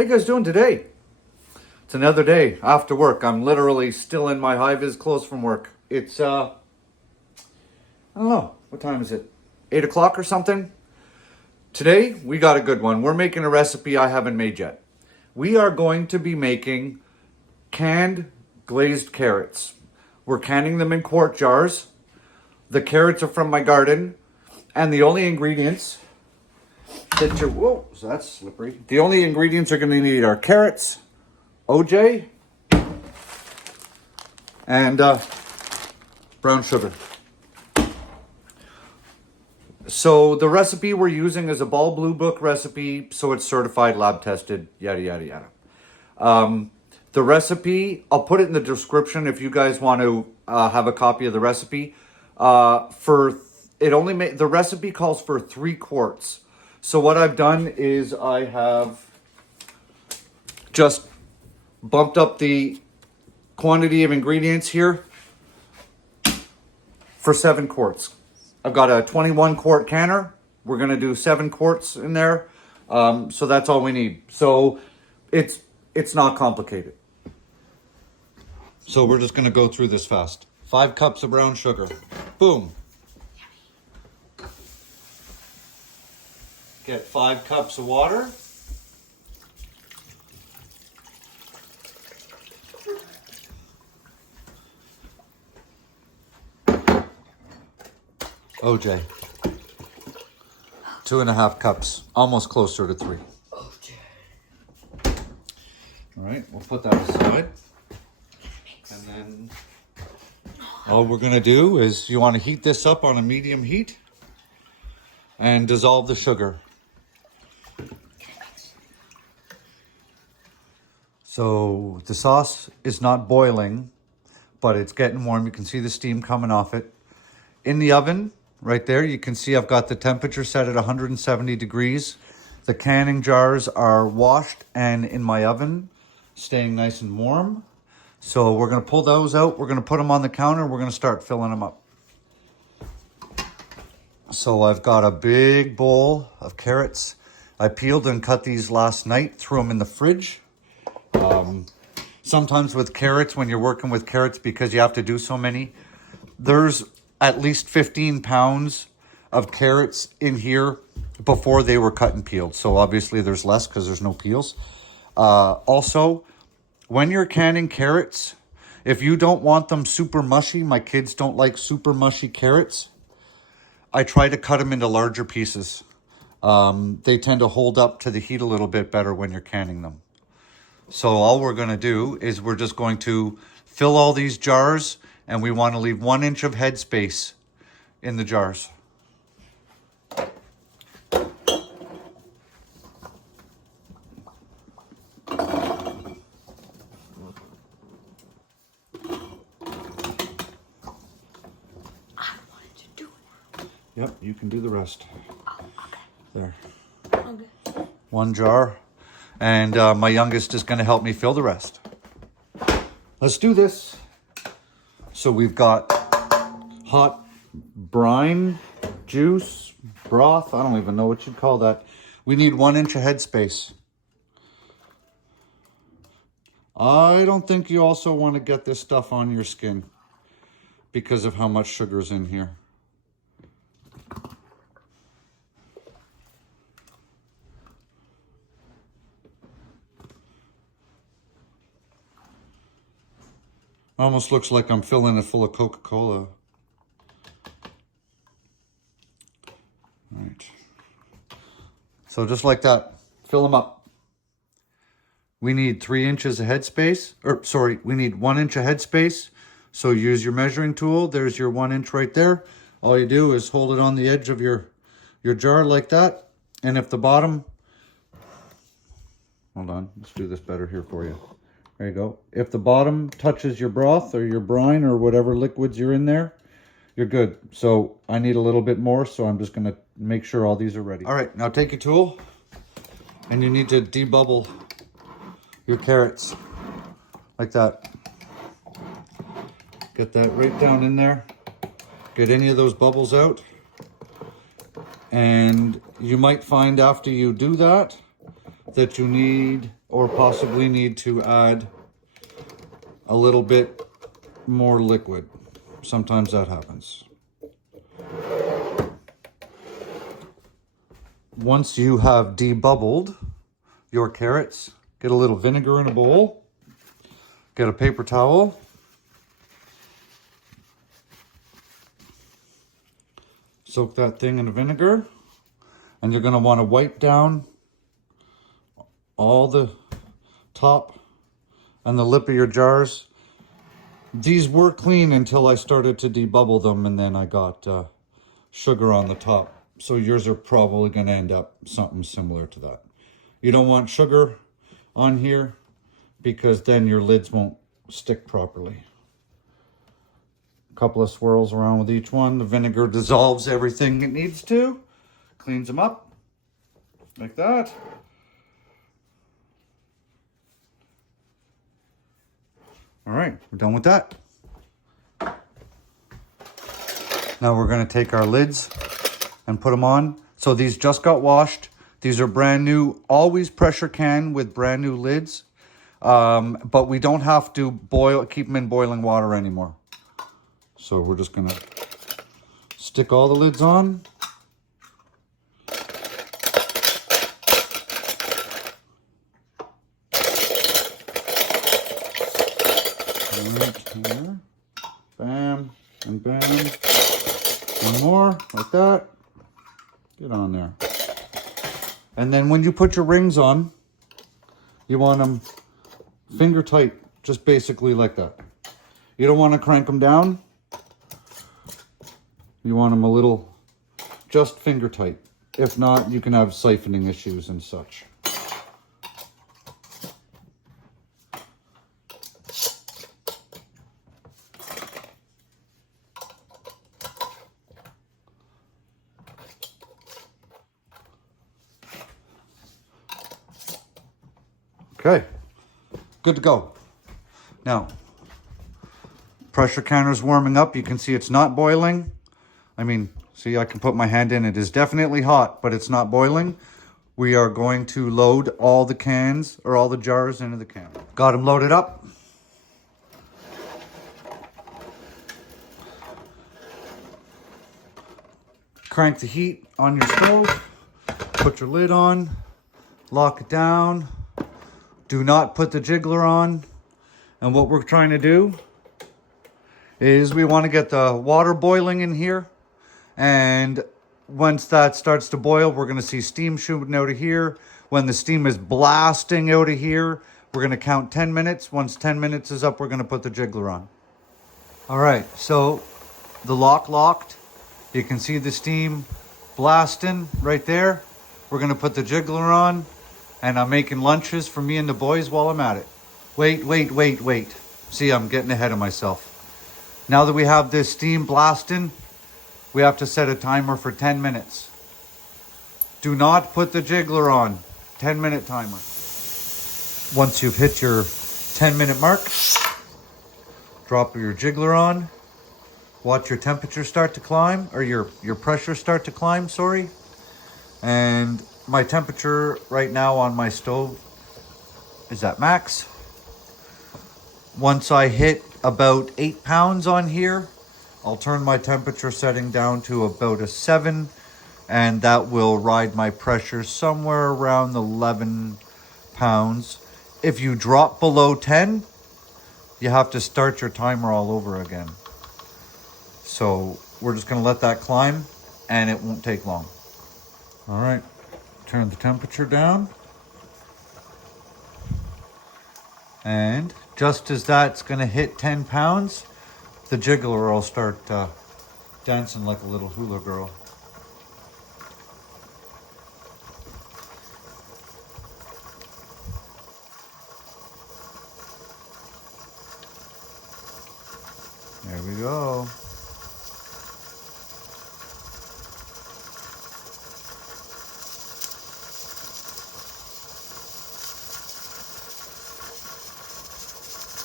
How you guys doing today? It's another day after work. I'm literally still in my high-vis clothes from work. It's, I don't know. What time is it? 8 o'clock or something? Today, we got a good one. We're making a recipe I haven't made yet. We are going to be making canned glazed carrots. We're canning them in quart jars. The carrots are from my garden. And the only ingredients that you're... Whoa, so that's slippery. The only ingredients you're going to need are carrots, OJ, and brown sugar. So the recipe we're using is a Ball Blue Book recipe, so it's certified, lab tested, yada, yada, yada. The recipe, I'll put it in the description if you guys want to have a copy of the recipe. The recipe calls for 3 quarts. So what I've done is I have just bumped up the quantity of ingredients here for 7 quarts. I've got a 21 quart canner. We're going to do 7 quarts in there. So that's all we need. So it's not complicated. So we're just going to go through this fast. 5 cups of brown sugar. Boom. Get 5 cups of water. OJ. 2.5 cups. Almost closer to 3. OJ. All right, we'll put that aside. And then all we're going to do is you want to heat this up on a medium heat and dissolve the sugar. So the sauce is not boiling, but it's getting warm. You can see the steam coming off it. In the oven, right there, you can see I've got the temperature set at 170 degrees. The canning jars are washed and in my oven, staying nice and warm. So we're going to pull those out. We're going to put them on the counter. We're going to start filling them up. So I've got a big bowl of carrots. I peeled and cut these last night, threw them in the fridge. Sometimes with carrots, when you're working with carrots, because you have to do so many, there's at least 15 pounds of carrots in here before they were cut and peeled. So obviously there's less because there's no peels. Also, when you're canning carrots, if you don't want them super mushy, my kids don't like super mushy carrots, I try to cut them into larger pieces. They tend to hold up to the heat a little bit better when you're canning them. So all we're going to do is we're just going to fill all these jars, and we want to leave 1 inch of headspace in the jars. Yep, you can do the rest. Oh, okay. There. Okay. 1 jar. And my youngest is going to help me fill the rest. Let's do this. So we've got hot brine, juice, broth. I don't even know what you'd call that. We need 1 inch of headspace. I don't think you also want to get this stuff on your skin because of how much sugar's in here. Almost looks like I'm filling it full of Coca-Cola. Right. So just like that, fill them up. We need 3 inches of headspace, we need 1 inch of headspace. So use your measuring tool. There's your 1 inch right there. All you do is hold it on the edge of your jar like that. And if the bottom, hold on, let's do this better here for you. There you go. If the bottom touches your broth or your brine or whatever liquids you're in there, you're good. So I need a little bit more, so I'm just going to make sure all these are ready. All right, now take your tool, and you need to debubble your carrots like that. Get that right down in there. Get any of those bubbles out. And you might find after you do that, that you need or possibly need to add a little bit more liquid. Sometimes that happens. Once you have debubbled your carrots, get a little vinegar in a bowl, get a paper towel, soak that thing in the vinegar, and you're going to want to wipe down all the top and the lip of your jars. These were clean until I started to debubble them, and then I got sugar on the top. So yours are probably going to end up something similar to that. You don't want sugar on here because then your lids won't stick properly. A couple of swirls around with each one. The vinegar dissolves everything it needs to. Cleans them up like that. All right, we're done with that. Now we're going to take our lids and put them on. So these just got washed. These are brand new, always pressure can with brand new lids. But we don't have to keep them in boiling water anymore. So we're just gonna stick all the lids on. Right here. Bam and bam. One more, like that. Get on there. And then when you put your rings on, you want them finger tight, just basically like that. You don't want to crank them down. You want them a little, just finger tight. If not, you can have siphoning issues and such. Okay, good to go. Now, pressure canner's warming up. You can see it's not boiling. I mean, see, I can put my hand in. It is definitely hot, but it's not boiling. We are going to load all the cans or all the jars into the can. Got them loaded up. Crank the heat on your stove. Put your lid on. Lock it down. Do not put the jiggler on. And what we're trying to do is we want to get the water boiling in here. And once that starts to boil, we're going to see steam shooting out of here. When the steam is blasting out of here, we're going to count 10 minutes. Once 10 minutes is up, we're going to put the jiggler on. All right, so the locked. You can see the steam blasting right there. We're going to put the jiggler on. And I'm making lunches for me and the boys while I'm at it. Wait. See, I'm getting ahead of myself. Now that we have this steam blasting, we have to set a timer for 10 minutes. Do not put the jiggler on. 10-minute timer. Once you've hit your 10-minute mark, drop your jiggler on. Watch your temperature start to climb, or your pressure start to climb, sorry. And my temperature right now on my stove is at max. Once I hit about 8 pounds on here, I'll turn my temperature setting down to about a 7, and that will ride my pressure somewhere around 11 pounds. If you drop below 10, you have to start your timer all over again. So we're just going to let that climb, and it won't take long. All right. Turn the temperature down. And just as that's going to hit 10 pounds, the jiggler will start dancing like a little hula girl. There we go.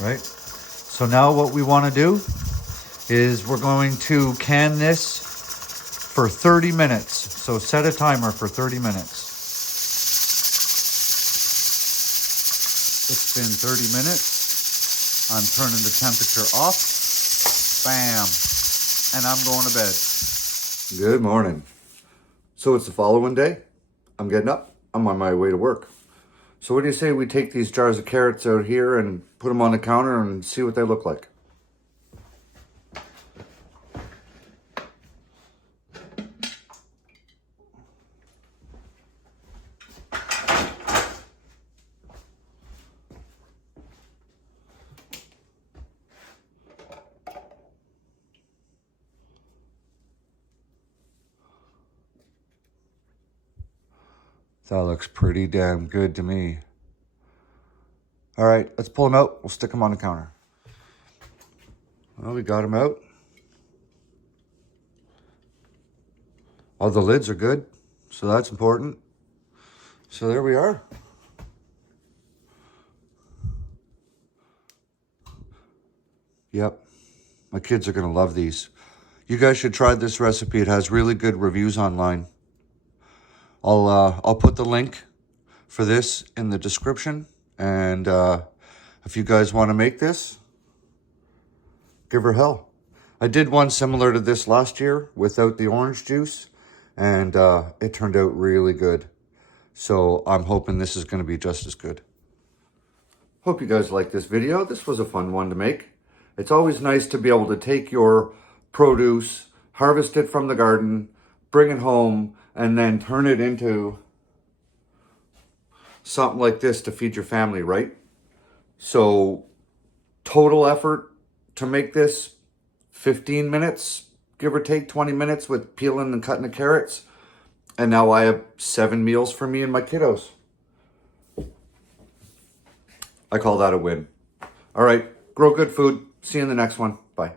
Right? So now what we want to do is we're going to can this for 30 minutes. So set a timer for 30 minutes. It's been 30 minutes. I'm turning the temperature off. Bam. And I'm going to bed. Good morning. So it's the following day. I'm getting up. I'm on my way to work. So what do you say we take these jars of carrots out here and put them on the counter and see what they look like? That looks pretty damn good to me. All right, let's pull them out. We'll stick them on the counter. Well, we got them out. All the lids are good, so that's important. So there we are. Yep, my kids are gonna love these. You guys should try this recipe. It has really good reviews online. I'll put the link for this in the description, and if you guys want to make this, give her hell. I did one similar to this last year without the orange juice, and it turned out really good. So I'm hoping this is going to be just as good. Hope you guys like this video. This was a fun one to make. It's always nice to be able to take your produce, harvest it from the garden, bring it home, and then turn it into something like this to feed your family, right? So total effort to make this, 15 minutes, give or take 20 minutes with peeling and cutting the carrots. And now I have 7 meals for me and my kiddos. I call that a win. All right, grow good food. See you in the next one. Bye.